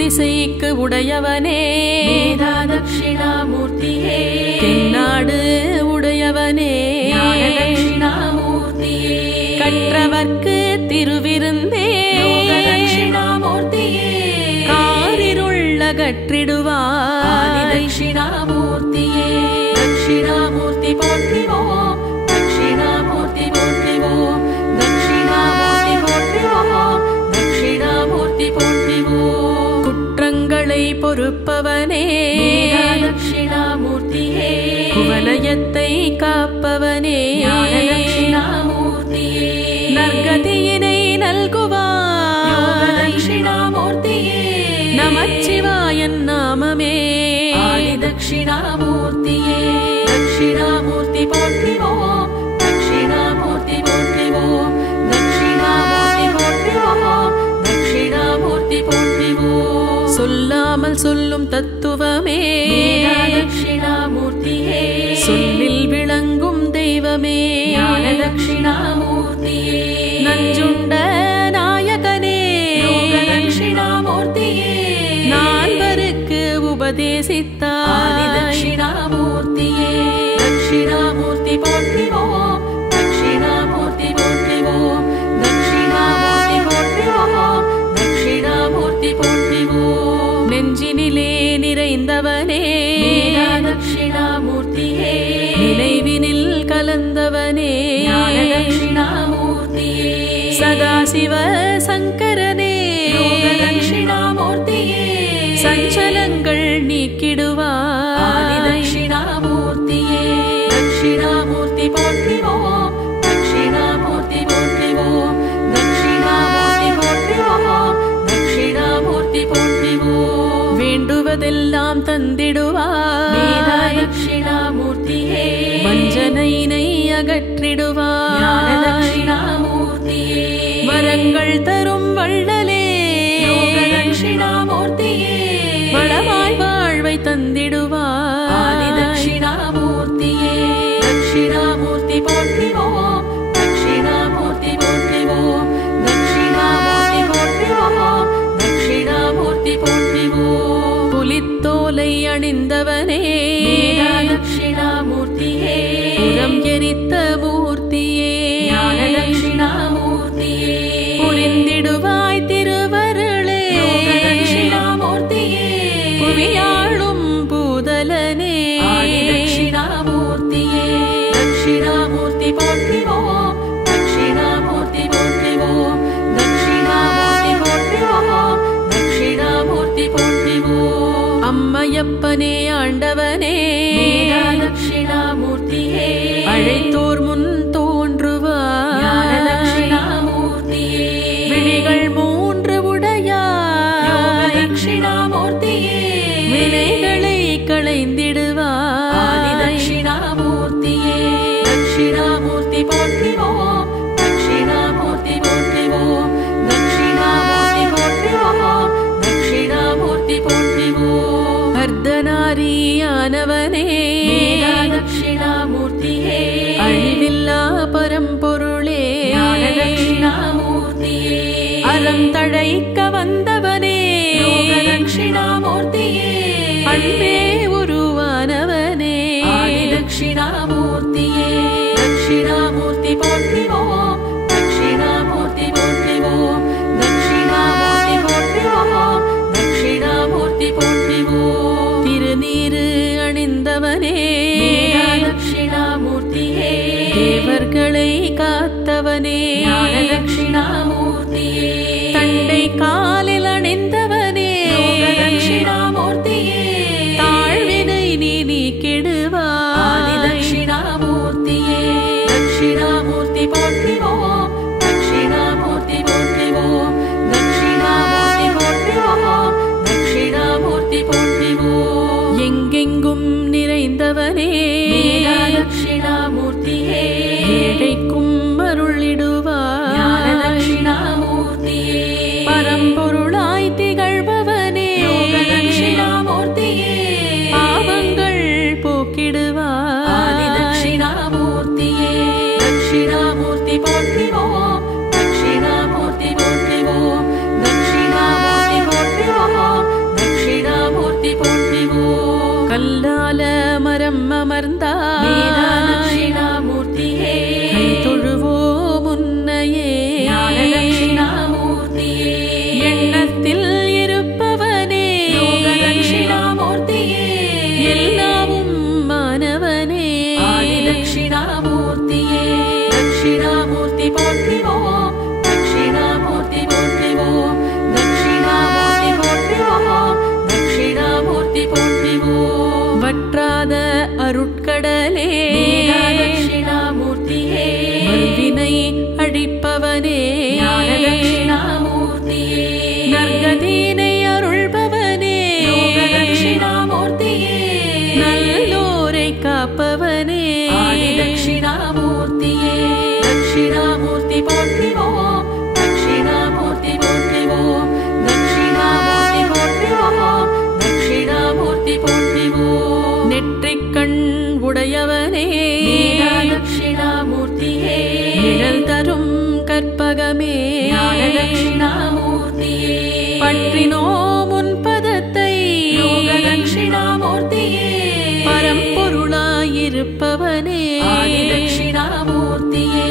திசைக்கு உடையவனே மேதா தட்சிணாமூர்த்தியே தென்னாடு உடையவனே தட்சிணாமூர்த்தியே கற்றவர்க்கு திருவிருந்தே தட்சிணாமூர்த்தியே காரிருள்ள கற்றிடுவாய் தட்சிணாமூர்த்தியே தட்சிணாமூர்த்தி போற்றிவோம் தட்சிணாமூர்த்தி போற்றிவோம் தட்சிணாமூர்த்தி போற்றிவோம் தட்சிணாமூர்த்தி போற்றிவோம் குற்றங்களை பொறுப்பவனே தட்சிணாமூர்த்தியே குவலயத்தை காப்பவனே தட்சிணாமூர்த்தியே நற்கதியினை நல்குவாய் தட்சிணாமூர்த்தியே நமச்சிவாயன் நாமமே தட்சிணாமூர்த்தியே தட்சிணாமூர்த்தி போற்றிவோம் தட்சிணாமூர்த்தி போற்றிவோம் தட்சிணாமூர்த்தி போற்றிவோம் தட்சிணாமூர்த்தி போற்றிவோம் சொல்லாமல் சொல்லும் தத்துவமே தட்சிணாமூர்த்தியே சொல்லில் விளங்கும் தெய்வமே தட்சிணாமூர்த்தியே நஞ்சுண்ட நாயகனே தட்சிணாமூர்த்தியே நால்வருக்கு உபதேசித்தாய் தட்சிணாமூர்த்தியே தட்சிணாமூர்த்தி போற்றிவோம் தட்சிணாமூர்த்தி போற்றிவோம் தட்சிணாமூர்த்தி போற்றிவோம் தட்சிணாமூர்த்தி போற்றிவோம் நெஞ்சினிலே நிறைந்தவனே தட்சிணாமூர்த்தியே நினைவினில் கலந்தவனே தட்சிணாமூர்த்தியே சதாசிவ சங்கரனே தட்சிணாமூர்த்தியே சஞ்சலங்கள் நீக்கிடுவாய் தட்சிணாமூர்த்தியே தட்சிணாமூர்த்தி போற்றிவோம் தட்சிணாமூர்த்தி போற்றிவோம் தட்சிணாமூர்த்தி போற்றிவோம் தட்சிணாமூர்த்தி போற்றிவோம் வேண்டுவதெல்லாம் தந்திடுவாய் தட்சிணாமூர்த்தியே வஞ்சனையினை அகற்றிடுவாய் தட்சிணாமூர்த்தியே வரங்கள் தரும் வள்ளலே தட்சிணாமூர்த்தியே வளமாய் வாழ்வை தந்திடுவாய் தட்சிணாமூர்த்தியே தட்சிணாமூர்த்தி போற்றிவோம் தட்சிணாமூர்த்தி போற்றிவோம் தட்சிணாமூர்த்தி போற்றிவோம் தட்சிணாமூர்த்தி போற்றிவோம் புலித்தோலை அணிந்தவனே தட்சிணாமூர்த்தியே புறம் எரித்த மூர்த்தியே தட்சிணாமூர்த்தியே புரிந்திடுவாய் திருவருளே தட்சிணாமூர்த்தியே புவியாளும் பூதலனே தட்சிணாமூர்த்தியே தட்சிணாமூர்த்தி போற்றிவோம் தட்சிணாமூர்த்தி போற்றிவோம் தட்சிணாமூர்த்தி போற்றிவோம் தட்சிணாமூர்த்தி போற்றிவோம் அம்மையப்பனே ஆண்டவனே தட்சிணாமூர்த்தியே அழைத்தோர் முன் தோன்றுவாய் தட்சிணாமூர்த்தியே விழிகள் மூன்று உடையாய் தட்சிணாமூர்த்தியே வினைகளை களைந்திடுவாய் தட்சிணாமூர்த்தியே தட்சிணாமூர்த்தி போற்றிவோம் தட்சிணாமூர்த்தி போற்றிவோம் தட்சிணாமூர்த்தி போற்றிவோம் தட்சிணாமூர்த்தி போற்றிவோம் அர்த்தநாரியானவனே தட்சிணாமூர்த்தியே அழிவில்லா பரம்பொருளே தட்சிணாமூர்த்தியே அறம் தழைக்க வந்தவனே தட்சிணாமூர்த்தியே அன்பே உருவானவனே தட்சிணாமூர்த்தியே தட்சிணாமூர்த்தி போற்றிவோம் தட்சிணாமூர்த்தி போற்றிவோம் தட்சிணாமூர்த்தி போற்றிவோம் தட்சிணாமூர்த்தி போற்றிவோம் திருநீரு அணிந்தவனே தட்சிணாமூர்த்தியே தேவர்களை காத்தவனே தட்சிணாமூர்த்தியே தன் தட்சிணாமூர்த்தி போற்றிவோம். கல்லால மரம் அமர்ந்தார் தட்சிணாமூர்த்தியே தொழுவோம் உன்னையே. தட்சிணாமூர்த்தியே எண்ணத்தில் இருப்பவனே தட்சிணாமூர்த்தியே எல்லாமும் மாணவனே. தட்சிணாமூர்த்தியே தட்சிணாமூர்த்தி போற்றிவோம். தட்சிணாமூர்த்தி போற்றிவோம். தட்சிணாமூர்த்தி போற்றிவோம். தட்சிணாமூர்த்தி போற்றிவோம். வற்றாத அருட்கடலே தட்சிணாமூர்த்தியே வல்வினை அழிப்பவனே. தட்சிணாமூர்த்தியே நற்கதினை அருள்பவனே. தட்சிணாமூர்த்தியே நல்லோரை காப்பவனே. தட்சிணாமூர்த்தியே தட்சிணாமூர்த்தி போற்றிவோம். தட்சிணாமூர்த்தி போற்றிவோம். தட்சிணாமூர்த்தி போற்றிவோம். தட்சிணாமூர்த்தி போற்றிவோம். நெற்றிக்கண் உடையவனே தட்சிணாமூர்த்தியே நிழல் தரும் கற்பகமே. தட்சிணாமூர்த்தியே பற்றினோம் உன் பதத்தை தட்சிணாமூர்த்தியே பரம்பொருளாயிருப்பவனே. தட்சிணாமூர்த்தியே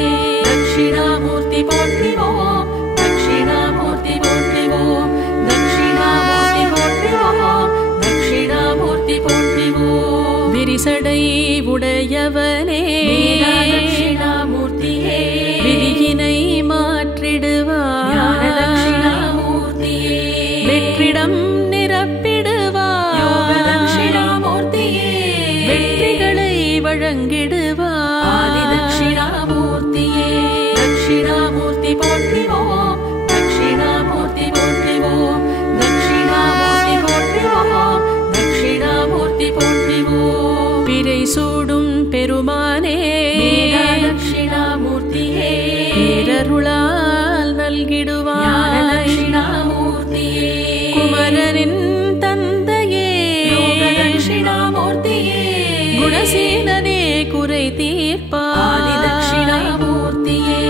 தட்சிணாமூர்த்தி போற்றிவோம். தட்சிணாமூர்த்தி போற்றிவோம். தட்சிணாமூர்த்தி போற்றிவோம். தட்சிணாமூர்த்தி போற்றிவோம். விரிசடை உடையவனே தட்சிணாமூர்த்தியே விதியினை மாற்றிடுவார். தட்சிணாமூர்த்தியே வெற்றிடம் நிரப்பிடுவார். தட்சிணாமூர்த்தியே வெற்றிகளை வழங்கிடுவார். தட்சிணாமூர்த்தியே தட்சிணாமூர்த்தி போற்றிவோம். தட்சிணாமூர்த்தி போற்றிவோம். தட்சிணாமூர்த்தி போற்றிவோம். தட்சிணாமூர்த்தி போற்றிவோம். பிறை சூடும் பெருமானே தட்சிணாமூர்த்தியே பேரருளால் நல்கிடுவார். தட்சிணாமூர்த்தியே குமரனின் தந்தையே தட்சிணாமூர்த்தியே குணசீலனே குறை தீர்ப்பார். தட்சிணாமூர்த்தியே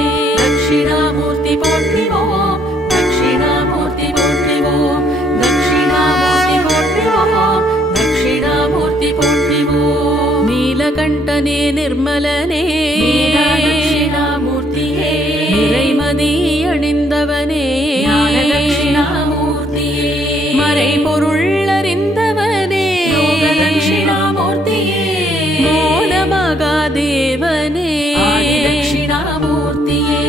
தட்சிணாமூர்த்தி போற்றிவோம். தட்சிணாமூர்த்தி போற்றிவோம். தட்சிணாமூர்த்தி போற்றிவோம். தட்சிணாமூர்த்தி போற்றிவோம். நீலகண்டனே நிர்மலனே தட்சிணாமூர்த்தியே நிறைமதி அணிந்தவனே. தட்சிணாமூர்த்தியே மறைபொருள் அறிந்தவனே. தட்சிணாமூர்த்தியே மோனமகாதேவனே. தட்சிணாமூர்த்தியே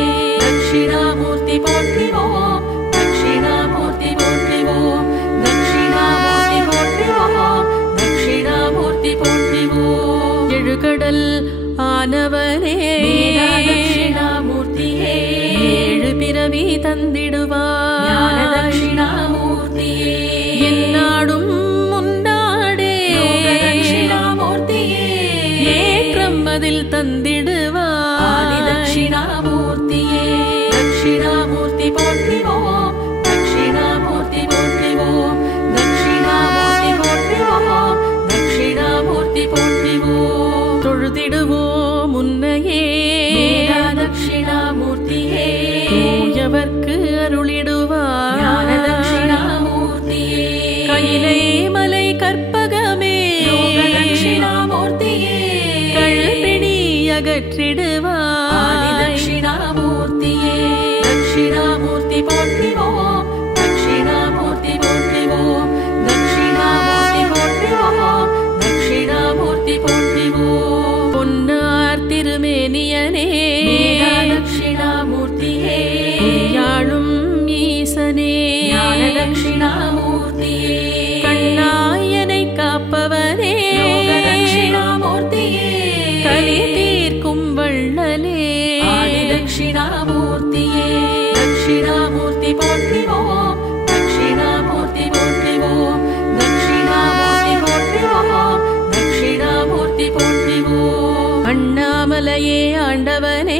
தட்சிணாமூர்த்தி போற்றிவோம். தட்சிணாமூர்த்தி போற்றிவோம். தட்சிணாமூர்த்தி போற்றிவோம். தட்சிணாமூர்த்தி போற்றிவோம். எழுகடல் ஆனவனே தட்சிணாமூர்த்தியே ஏழு பிறவி தந்திடுவார். தட்சிணாமூர்த்தியே என்னாடும் முன்னாடே தட்சிணாமூர்த்தியே ஏற்றம் அதில் தந்திடுவார். தட்சிணாமூர்த்தியே தட்சிணாமூர்த்தி போற்றிவோம். தட்சிணாமூர்த்தி போற்றிவோம். தட்சிணாமூர்த்தி போற்றிவோம். தட்சிணாமூர்த்தி போற்றிவோம். தொழுதிடுவோம் உன்னையே தட்சிணாமூர்த்தியே தூயவர்க்கு அருளிடுவார். தட்சிணாமூர்த்தியே கையிலை மலை கற்பகமே தட்சிணாமூர்த்தியே கழ்பிணி அகற்றிடுவார். தட்சிணாமூர்த்தியே தட்சிணாமூர்த்தி போற்றிவோம். தட்சிணாமூர்த்தி போற்றிவோம். தட்சிணாமூர்த்தி போற்றிவோம். தட்சிணாமூர்த்தி போற்றிவோம். பொன்னார் திருமேனியனே தட்சிணாமூர்த்தியே யாழும் ஈசனே தட்சிணாமூர்த்தியே கண்ணாயனை காப்பவனே தட்சிணாமூர்த்தியே கலி தீர்க்கும் வள்ளலே. தட்சிணாமூர்த்தியே தட்சிணாமூர்த்தி போற்றிவோம். தட்சிணாமூர்த்தி போற்றிவோம். தட்சிணாமூர்த்தி போற்றிவோம். தட்சிணாமூர்த்தி போற்றிவோம். அண்ணாமலையே ஆண்டவனே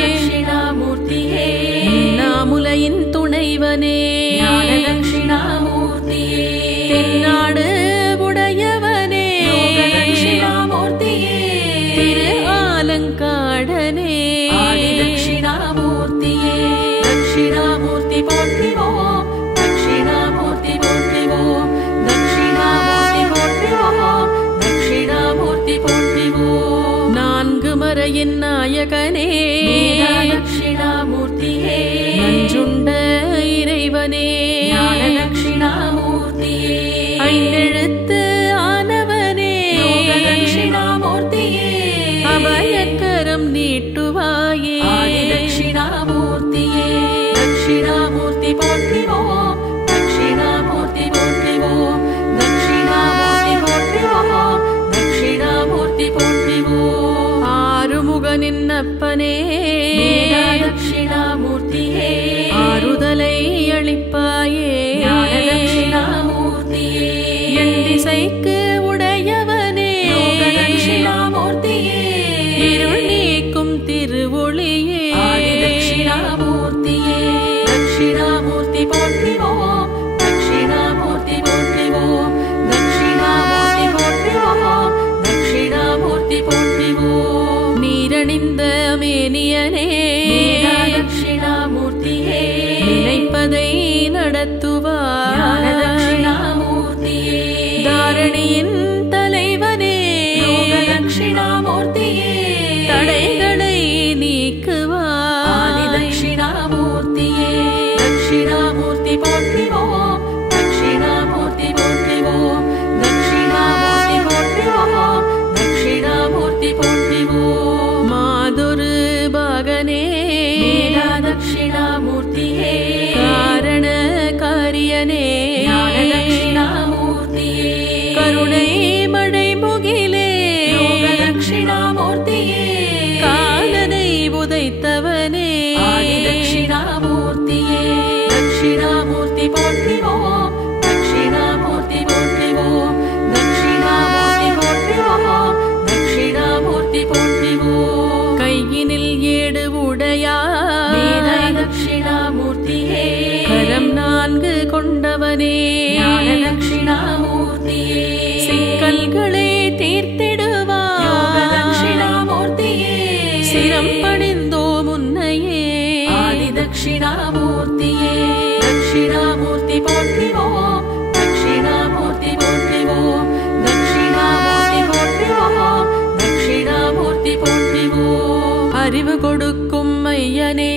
தட்சிணாமூர்த்தியே அண்ணாமுலையின் துணைவனே தட்சிணாமூர்த்தியே தென்னாடு உடையவனே தட்சிணாமூர்த்தியே திரு ஆலங்காடனே தட்சிணாமூர்த்தியே தட்சிணாமூர்த்தி போற்றிவோம். தட்சிணாமூர்த்தி போற்றிவோம். தட்சிணாமூர்த்தி நாயகனே தட்சிணாமூர்த்தியே நஞ்சுண்ட இறைவனே ஞான தட்சிணாமூர்த்தியே ஐந்தெழுத்து ஆனவனே தட்சிணாமூர்த்தியே அபயக்கரம் நீட்டுவாயே ஆதி தட்சிணாமூர்த்தியே தட்சிணாமூர்த்தி போற்றிவோம் தட்சிணாமூர்த்தி போற்றிவோம் தட்சிணாமூர்த்தி போற்றிவோம் தட்சிணாமூர்த்தி போற்றிவோம் ஆறுமுகனின் அப்பனே தட்சிணாமூர்த்தியே ஆறுதலை அளிப்பாயே ஞான தட்சிணாமூர்த்தியே என் திசைக்கு உடையவனே தட்சிணாமூர்த்தியே இருள் நீக்கும் திருவொளியே ஆதி தட்சிணாமூர்த்தியே தட்சிணாமூர்த்தி போற்றிவோம் தட்சிணாமூர்த்தி போற்றிவோம் தட்சிணாமூர்த்தி போற்றிவோம் தட்சிணாமூர்த்தி போற்றிவோம் நீரணிந்த மேனியனே தட்சிணாமூர்த்தியே நினைப்பதை நடத்துவாய் ஞான தட்சிணாமூர்த்தியே தாரணியின் தலைவனே தட்சிணாமூர்த்தியே தடைகளை நீக்குவாய் ஆதி தட்சிணாமூர்த்தியே தட்சிணாமூர்த்தி போற்றிவோம் தட்சிணாமூர்த்தி போற்றிவோம் தட்சிணாமூர்த்தி போற்றிவோம் தட்சிணாமூர்த்தி போற்றிவோம் மாதொரு பாகனே தட்சிணாமூர்த்தியே காரண காரியனே ஞான தட்சிணாமூர்த்தியே கருணை மழை முகிலே தட்சிணாமூர்த்தியே காலனை உதைத்தவனே ஆதி தட்சிணாமூர்த்தியே தட்சிணாமூர்த்தி போற்றிவோம் தட்சிணாமூர்த்தி போற்றிவோம் தட்சிணாமூர்த்தி போற்றிவோம் தட்சிணாமூர்த்தி போற்றிவோம் கையினில் ஏடு உடையாய் தட்சிணாமூர்த்தியே கரம் 4 கொண்டவனே ஞான தட்சிணாமூர்த்தியே சிக்கல்களை தீர்த்திடுவாய் தட்சிணாமூர்த்தியே சிரம் பணிந்தோ முன்னையே ஆதி தட்சிணாமூர்த்தியே தட்சிணாமூர்த்தி போற்றிவோம் தட்சிணாமூர்த்தி போற்றிவோம் தட்சிணாமூர்த்தி போற்றிவோம் தட்சிணாமூர்த்தி போற்றிவோம் அறிவு கொடுக்கும் ஐயனே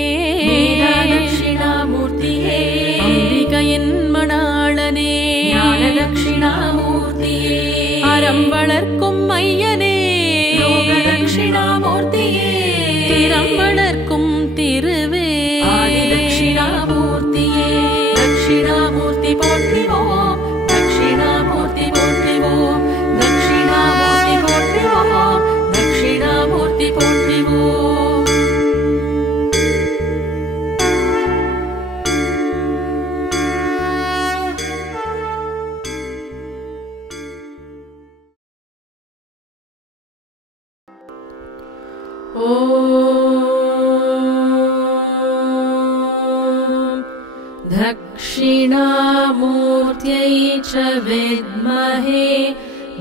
தட்சிணாமூர்த்தியே அம்பிகையின் மணாளனே ஞான தட்சிணாமூர்த்தியே அறம் வளர்க்கும் ஐயனே தட்சிணாமூர்த்தியே திறம் வளர்க்கும் திருவே ஆதி தட்சிணாமூர்த்தியே தட்சிணாமூர்த்தி போற்றிவோம் தட்சிணாமூர்த்தி போற்றிவோம் தட்சிணாமூர்த்தி போற்றிவோம் தட்சிணாமூர்த்தி போற்றிவோம் दक्षिणामूर्त्यै च विद्महे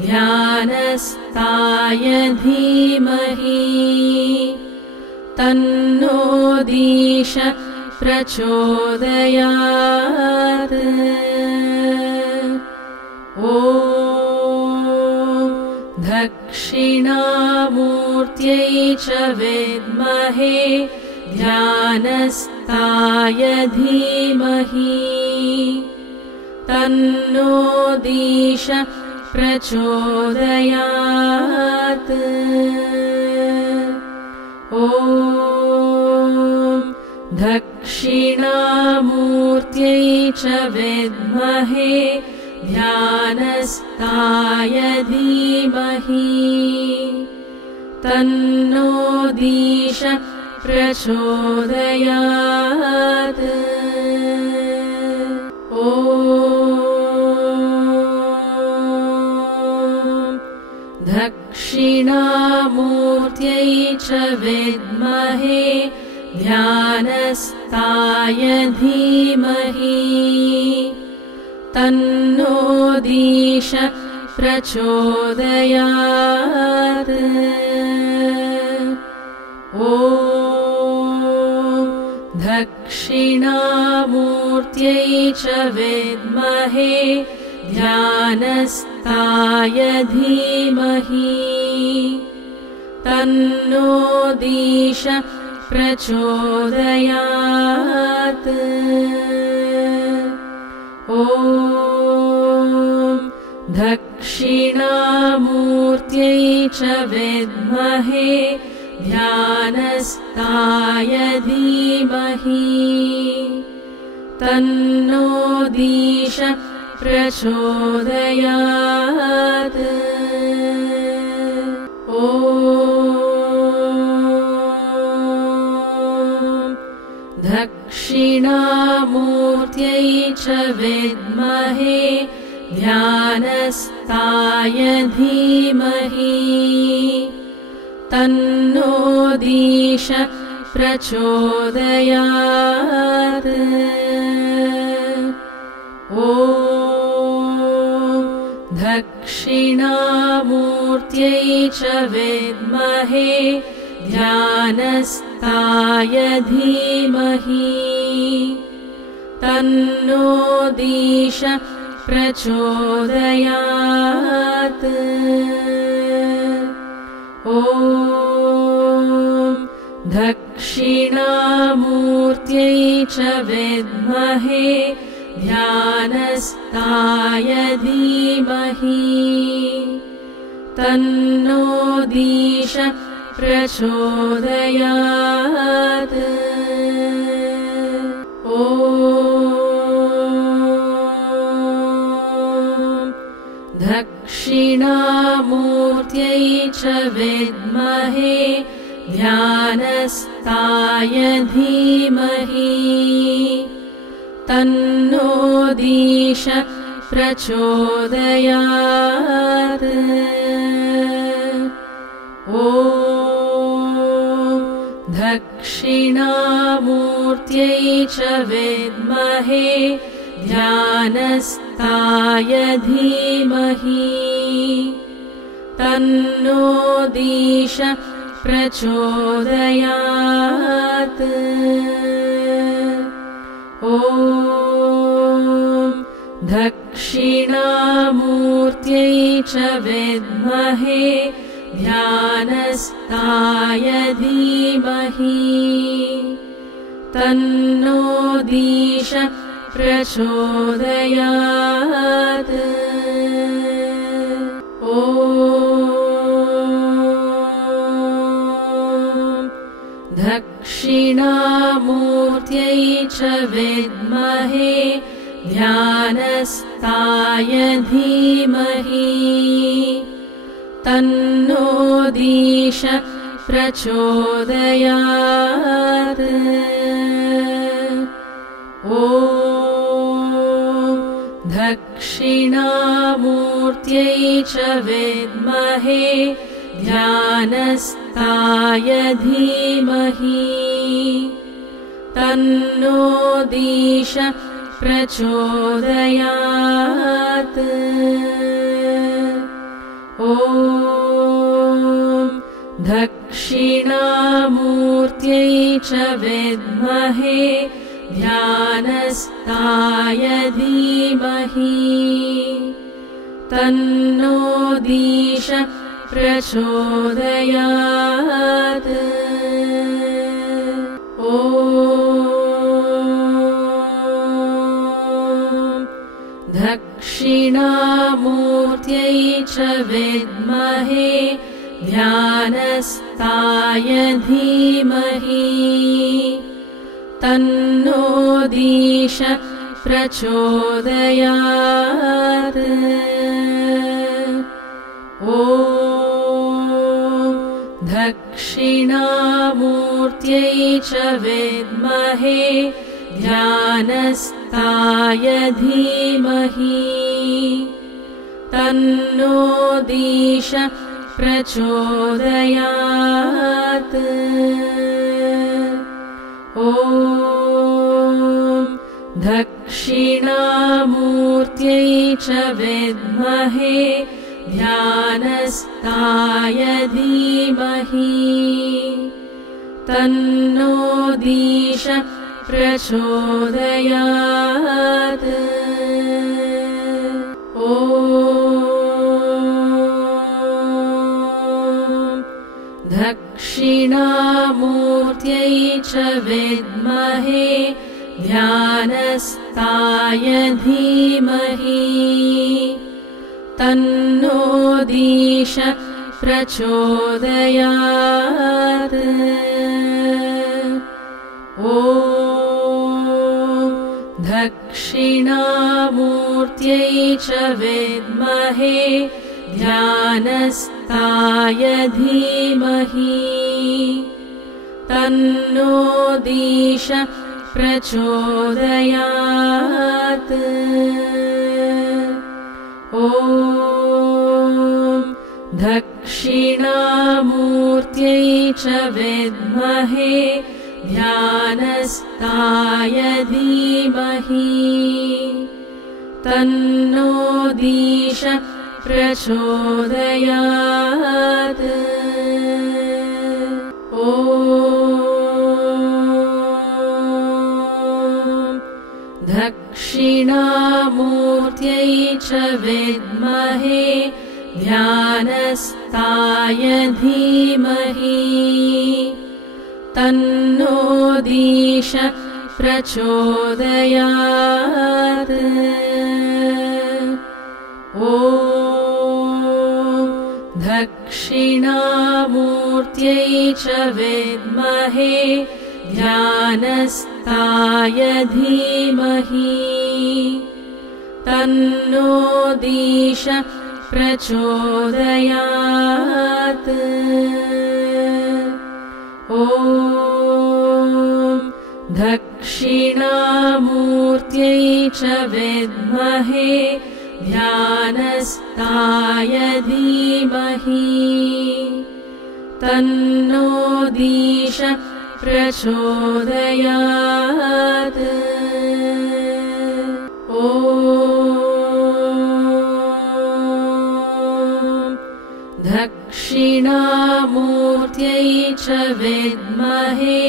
ध्यानस्ताय धीमहि तन्नो दीश प्रचोदयात् ॐ दक्षिणामूर्त्यै च विद्महे ध्यानस्ताय धीमहि तन्नो दीश प्रचोदयात् ॐ दक्षिणामूर्त्यै च विद्महे ध्यानस्ताय धीमहि तन्नो दीश प्रचोदयात् ॐ दक्षिणामूर्त्यै च विद्महे ध्यानस्ताय धीमहि तन्नो दीश प्रचोदयात् ॐ दक्षिणामूर्त्यै च विद्महे ध्यानस्ताय धीमहि तन्नो दीश प्रचोदयात्। ॐ दक्षिणामूर्त्यै च विद्महे ध्यानस्थाय धीमहि तन्नो दीश प्रचोदयात्। ॐ दक्षिणामूर्त्यै च विद्महे ध्यानस्थाय धीमहि तन्नो दीश प्रचोदयात्। ॐ दक्षिणामूर्त्यै च विद्महे ध्यानस्थाय धीमहि तन्नो दीश प्रचोदयात्। ॐ दक्षिणामूर्त्यै च विद्महे ध्यानस्थाय धीमहि तन्नो दीश प्रचोदयात्। ॐ दक्षिणामूर्त्यै च विद्महे ध्यानस्थाय धीमहि तन्नो दीश प्रचोदयात्। ॐ दक्षिणामूर्त्यै च विद्महे ध्यानस्थाय धीमहि तन्नो दीश प्रचोदयात्। ॐ दक्षिणामूर्त्यै च विद्महे ध्यानस्थाय धीमहि तन्नो दीश प्रचोदयात्। ॐ दक्षिणामूर्त्यै च विद्महे ध्यानस्थाय धीमहि तन्नो दीश प्रचोदयात्। ॐ दक्षिणामूर्त्यै च विद्महे ध्यानस्थाय धीमहि तन्नो दीश प्रचोदयात्। ॐ दक्षिणामूर्त्यै च विद्महे ध्यानस्थाय धीमहि तन्नो दीश प्रचोदयात्। ॐ दक्षिणामूर्त्यै च विद्महे ध्यानस्थाय धीमहि तन्नो दीश प्रचोदयात्। ॐ दक्षिणामूर्त्यै च विद्महे ध्यानस्थाय धीमहि तन्नो दीश प्रचोदयात्। ॐ दक्षिणामूर्त्यै च विद्महे ध्यानस्थाय धीमहि तन्नो दीश प्रचोदयात्। ॐ दक्षिणामूर्त्यै च विद्महे ध्यानस्थाय धीमहि तन्नो दीश प्रचोदयात् ॐ दक्षिणामूर्त्यै च विद्महे ध्यानस्थाय धीमहि तन्नो दीश प्रचोदयात् ॐ दक्षिणामूर्त्यै च विद्महे ध्यानस्थाय धीमहि तन्नो दीश प्रचोदयात् ॐ दक्षिणामूर्त्यै च विद्महे ध्यानस्थाय धीमहि तन्नो दीश प्रचोदयात् ॐ दक्षिणामूर्त्यै च विद्महे ध्यानस्थाय धीमहि तन्नो दीश प्रचोदयात् ॐ दक्षिणामूर्त्यै च विद्महे ध्यानस्थाय धीमहि तन्नो दीश प्रचोदयात् ॐ दक्षिणामूर्त्यै च विद्महे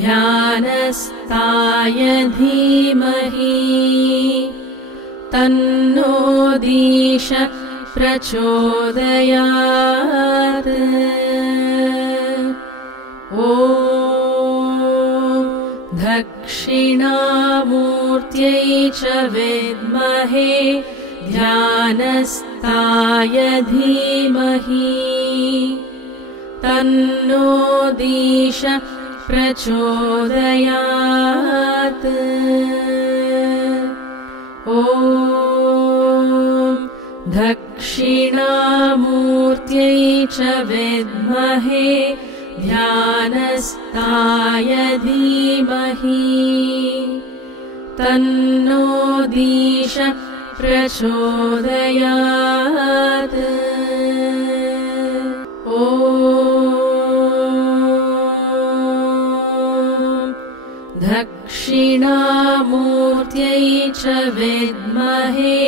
ध्यानस्थाय धीमहि तन्नो दीश प्रचोदयात् ॐ दक्षिणामूर्त्यै च विद्महे ध्यानस्थाय धीमहि तन्नो दीश प्रचोदयात् ॐ दक्षिणामूर्त्यै च विद्महे ध्यानस्थाय धीमहि तन्नो दीश प्रचोदयात् ॐ दक्षिणामूर्त्यै च विद्महे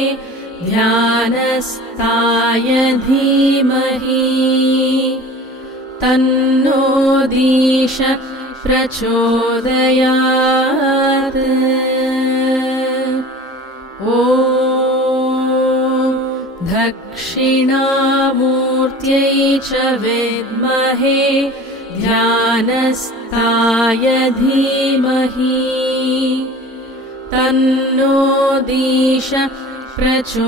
ध्यानस्थाय धीमहि तन्नो दीश प्रचोदयात् ॐ दक्षिणामूर्त्यै च विद्महे ध्यानस्थाय धीमहि तन्नो दीश प्रचोदयात्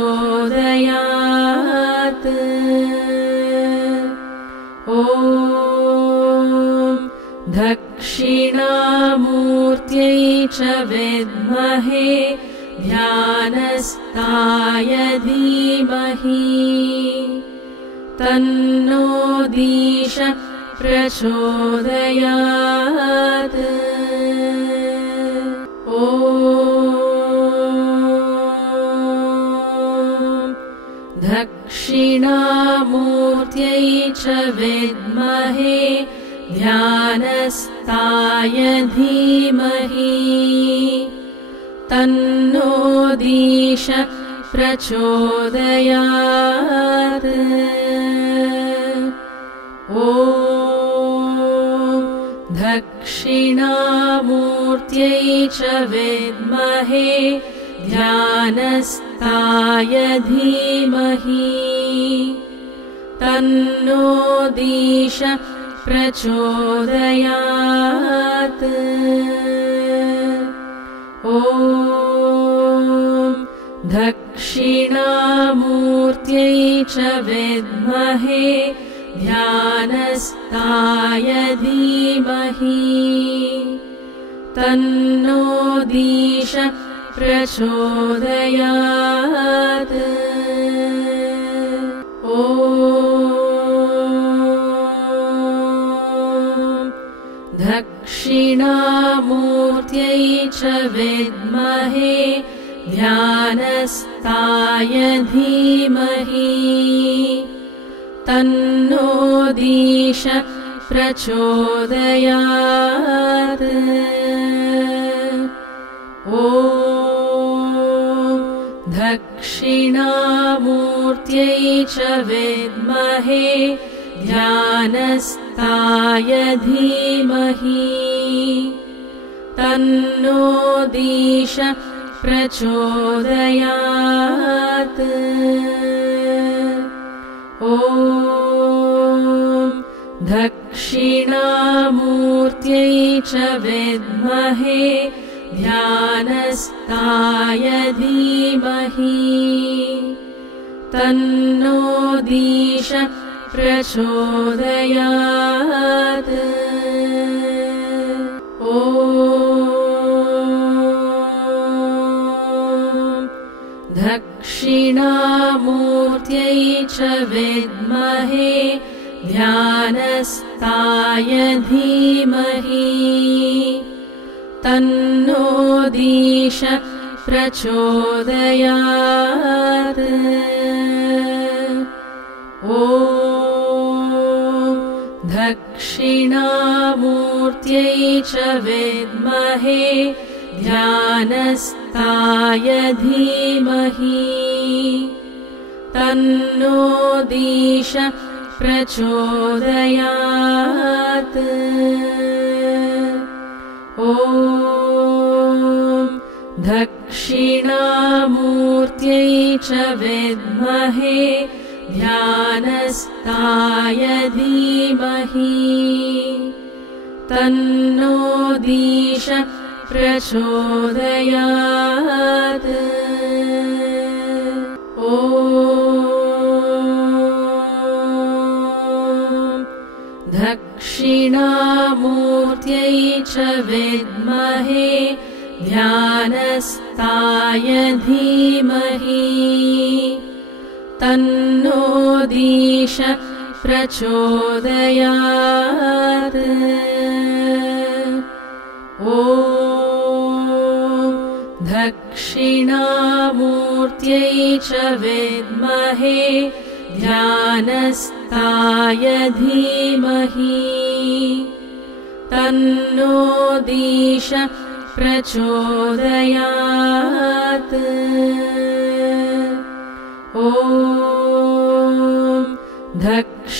ॐ दक्षिणामूर्त्यै च विद्महे ध्यानस्थाय धीमहि तन्नो दीश प्रचोदयात् ॐ दक्षिणामूर्त्यै च विद्महे ध्यानस्थाय धीमहि तन्नो दीश प्रचोदयात् ॐ दक्षिणामूर्त्यै च विद्महे ध्यानस्थाय धीमहि तन्नो दीश प्रचोदयात् ॐ दक्षिणामूर्त्यै च विद्महे ध्यानस्थाय धीमहि तन्नो दीश प्रचोदयात् ॐ दक्षिणामूर्त्यै च विद्महे ध्यानस्थाय धीमहि तन्नो दीश प्रचोदयात् ॐ दक्षिणामूर्त्यै च विद्महे ध्यानस्थाय धीमहि तन्नो दीश प्रचोदयात् ॐ दक्षिणामूर्त्यै च विद्महे ध्यानस्थाय धीमहि तन्नो दीश प्रचोदयात् ॐ दक्षिणामूर्त्यै च विद्महे ध्यानस्थाय धीमहि तन्नो दीश प्रचोदयात् ॐ दक्षिणामूर्त्यै च विद्महे ध्यानस्थाय धीमहि तन्नो दीश प्रचोदयात् ॐ दक्षिणामूर्त्यै च विद्महे ध्यानस्थाय धीमहि तन्नो दीश प्रचोदयात् ॐ दक्षिणामूर्त्यै च विद्महे ध्यानस्थाय धीमहि तन्नो दीश प्रचोदयात् ॐ दक्षिणामूर्त्यै च विद्महे ध्यानस्थाय धीमहि तन्नो दीश प्रचोदयात् ॐ दक्षिणामूर्त्यै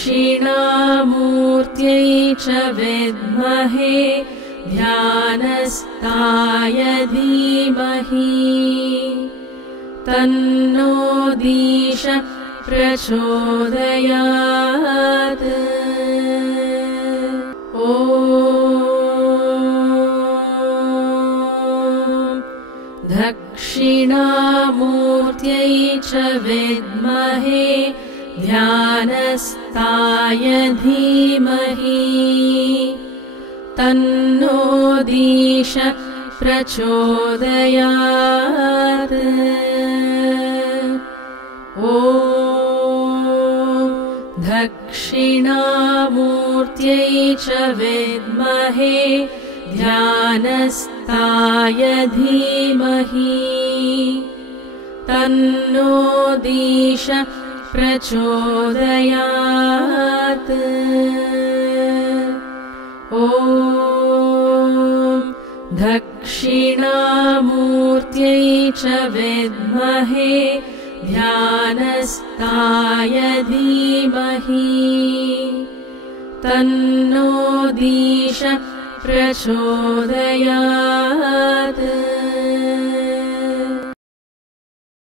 च विद्महे ध्यानस्थाय धीमहि तन्नो दीश प्रचोदयात् ॐ दक्षिणामूर्त्यै च विद्महे ध्यानस्थाय धीमहि तन्नो दीश प्रचोदयात् ॐ दक्षिणामूर्त्यै च विद्महे ध्यानस्थाय धीमहि तन्नो दीश प्रचोदयात् ॐ दक्षिणामूर्त्यै च विद्महे ध्यानस्थाय धीमहि तन्नो दीश प्रचोदयात्